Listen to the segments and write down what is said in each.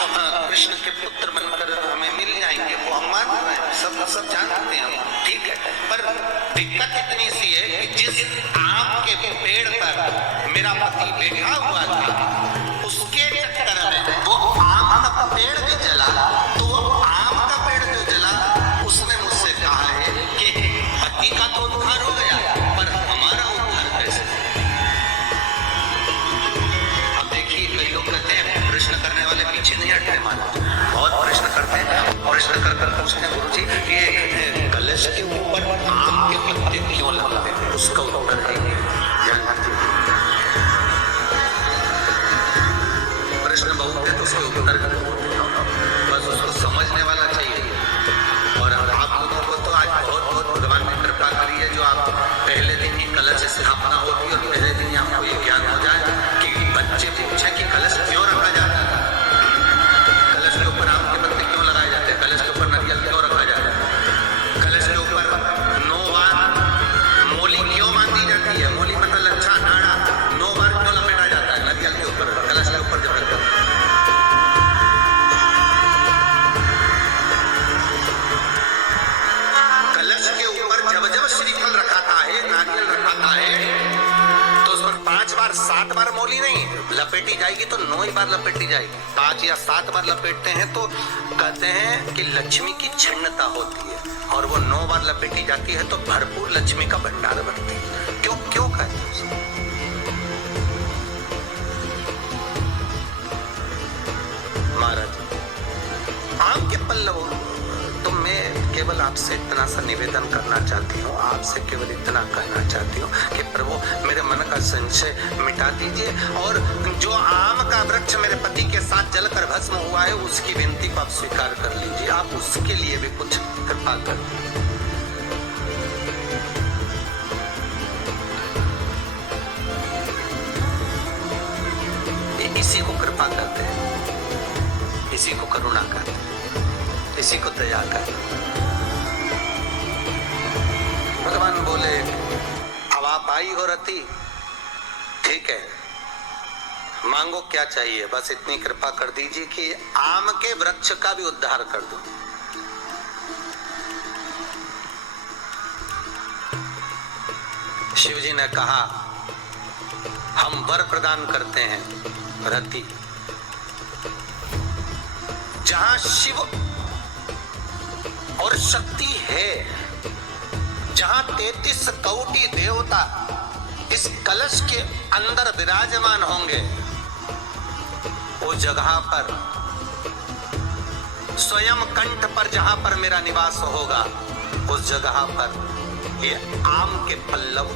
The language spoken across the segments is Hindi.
कृष्ण के पुत्र बनकर हमें मिल जाएंगे, वो हम मान रहे हैं, सब जानते हैं हम, ठीक है। पर दिक्कत इतनी सी है कि जिस आम के पेड़ पर मेरा पति बैठा हुआ था, उसके चक्कर में वो आम का पेड़ भी जला, तो वो आम का पेड़ जो जला, उसने मुझसे कहा है कि पति का तो उद्धार हो गया, पर हमारा उद्धार कैसे? अब देखिए, कई लोग कहते हैं प्रश्न करने वाले पीछे नहीं हटते, मानो बहुत प्रश्न करते हैं, प्रश्न कर पूछते हैं, गुरुजी ये कलश के ऊपर आम के पत्ते क्यों लगाते हैं? उसका उत्तर है प्रश्न बहुत है, तो उसके उत्तर बस उसको समझने वाला चाहिए। और आप लोगों को तो आज बहुत भगवान ने कृपा करी है, जो आप पहले दिन ही कलश स्थापना होगी और पहले दिन ही आपको ये ज्ञान हो जाए कि बच्चे पूछे कि कलश क्यों रखा जाता है, कलश के ऊपर आम के पत्ते क्यों लगाए जाते हैं, कलश के ऊपर नारियल क्यों रखा जाता है, कलश के ऊपर 9 बार मोली क्यों बांधी जाती है, मोली मतलब लच्छा नाड़ा 9 बार क्यों लपेटा जाता है नारियल के ऊपर, कलश के ऊपर जब रखा जाता है। कलश के ऊपर जब श्रीफल रखाता है, नारियल रखाता है, तो उस पर 5 बार 7 बार मोली नहीं लपेटी जाएगी, तो 9 ही बार लपेटी जाएगी। 5 या 7 बार लपेटते हैं तो कहते हैं कि लक्ष्मी की क्षणता होती है, और वो 9 बार लपेटी जाती है तो भरपूर लक्ष्मी का भंडार बनती है। क्यों कहते हैं उसको? महाराज आम के पल्लव, तो मैं केवल आपसे इतना सा निवेदन करना चाहती हूँ, आपसे केवल इतना कहना चाहती हूँ कि प्रभु मेरे मन का संशय मिटा दीजिए, और जो आम का वृक्ष मेरे पति के साथ जलकर भस्म हुआ है, उसकी विनती को आप स्वीकार कर लीजिए, आप उसके लिए भी कुछ कृपा कर। इसी को कृपा करते हैं, इसी को करुणा करते हैं, इसी को दया कर। भगवान बोले अब आप आई हो रति, ठीक है, मांगो क्या चाहिए, बस इतनी कृपा कर दीजिए कि आम के वृक्ष का भी उद्धार कर दो। शिव जी ने कहा हम वर प्रदान करते हैं रति, जहां शिव और शक्ति है, जहां 33 कोटि देवता इस कलश के अंदर विराजमान होंगे, उस जगह पर स्वयं कंठ पर जहां पर मेरा निवास होगा, उस जगह पर ये आम के पल्लव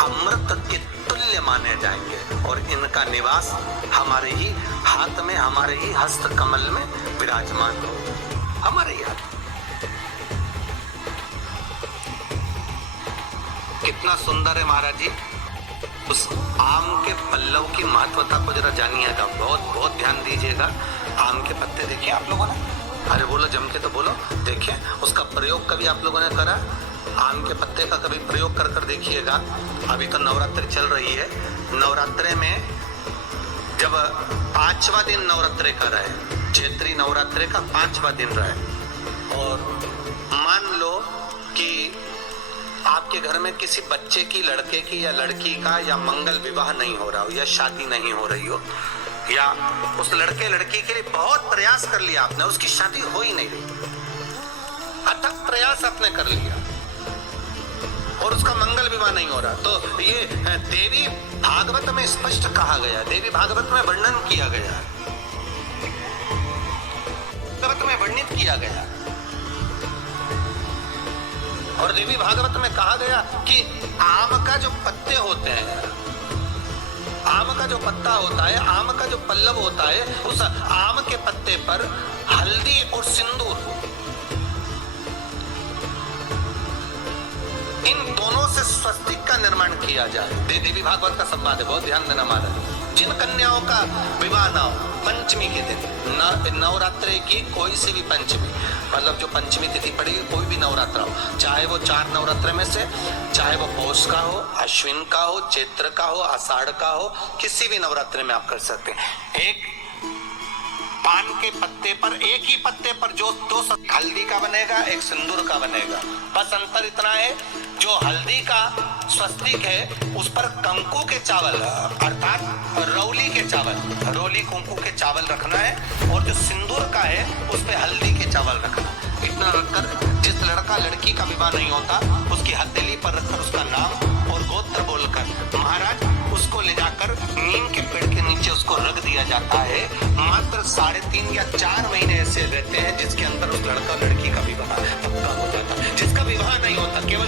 अमृत के तुल्य माने जाएंगे, और इनका निवास हमारे ही हाथ में, हमारे ही हस्त कमल में विराजमान हो, हमारे ही हाथ। कितना सुंदर है महाराज जी। उस आम के पल्लव की महत्वता को जरा जानिएगा, बहुत ध्यान दीजिएगा। आम के पत्ते देखिए आप लोगों ने, अरे बोलो जम के तो बोलो, देखिए उसका प्रयोग कभी आप लोगों ने करा? आम के पत्ते का कभी प्रयोग कर देखिएगा। अभी तो नवरात्रि चल रही है, नवरात्रे में जब 5वां दिन नवरात्रे का रहे, चैत्री नवरात्रे का 5वां दिन रहे, और मान लो कि आपके घर में किसी बच्चे की, लड़के की या लड़की का या मंगल विवाह नहीं हो रहा हो, या शादी नहीं हो रही हो, या उस लड़के लड़की के लिए बहुत प्रयास कर लिया आपने, उसकी शादी हो ही नहीं रही, अथक प्रयास आपने कर लिया और उसका मंगल विवाह नहीं हो रहा, तो ये देवी भागवत में स्पष्ट कहा गया, देवी भागवत में वर्णन किया गया, भागवत में वर्णित किया गया, और देवी भागवत में कहा गया कि आम का जो पत्ते होते हैं, आम का जो पत्ता होता है, आम का जो पल्लव होता है, उस आम के पत्ते पर हल्दी और सिंदूर, इन दोनों से स्वस्तिक का निर्माण किया जाए। देवी भागवत का संवाद है, बहुत ध्यान देना महाराज। जिन कन्याओं का विवाह ना हो पंचमी के दिन, नवरात्रि की कोई सी भी पंचमी, मतलब जो पंचमी तिथि पड़ेगी, कोई भी नवरात्र हो, चाहे वो 4 नवरात्र में से, चाहे वो पौष का हो, अश्विन का हो, चैत्र का हो, आषाढ़ का हो, किसी भी नवरात्रि में आप कर सकते हैं। एक पान के पत्ते पर, एक ही पत्ते पर जो दो हल्दी का बनेगा, एक सिंदूर का बनेगा। बस अंतर इतना है, जो हल्दी का स्वस्तिक है उस पर कंकु के चावल अर्थात रौली के चावल, रौली कुंकू के चावल रखना है, और जो सिंदूर का है उस पे हल्दी के चावल रखना। इतना रखकर जिस लड़का लड़की का विवाह नहीं होता उसकी हथेली पर रखकर उसका नाम और गोत्र बोलकर महाराज उसको ले जाकर नीम के पेड़ के नीचे उसको रख दिया जाता है। मात्र 3.5 या 4 महीने ऐसे रहते हैं जिसके अंदर उस लड़का लड़की का विवाह पक्का हो जाता है। जिसका विवाह नहीं होता, केवल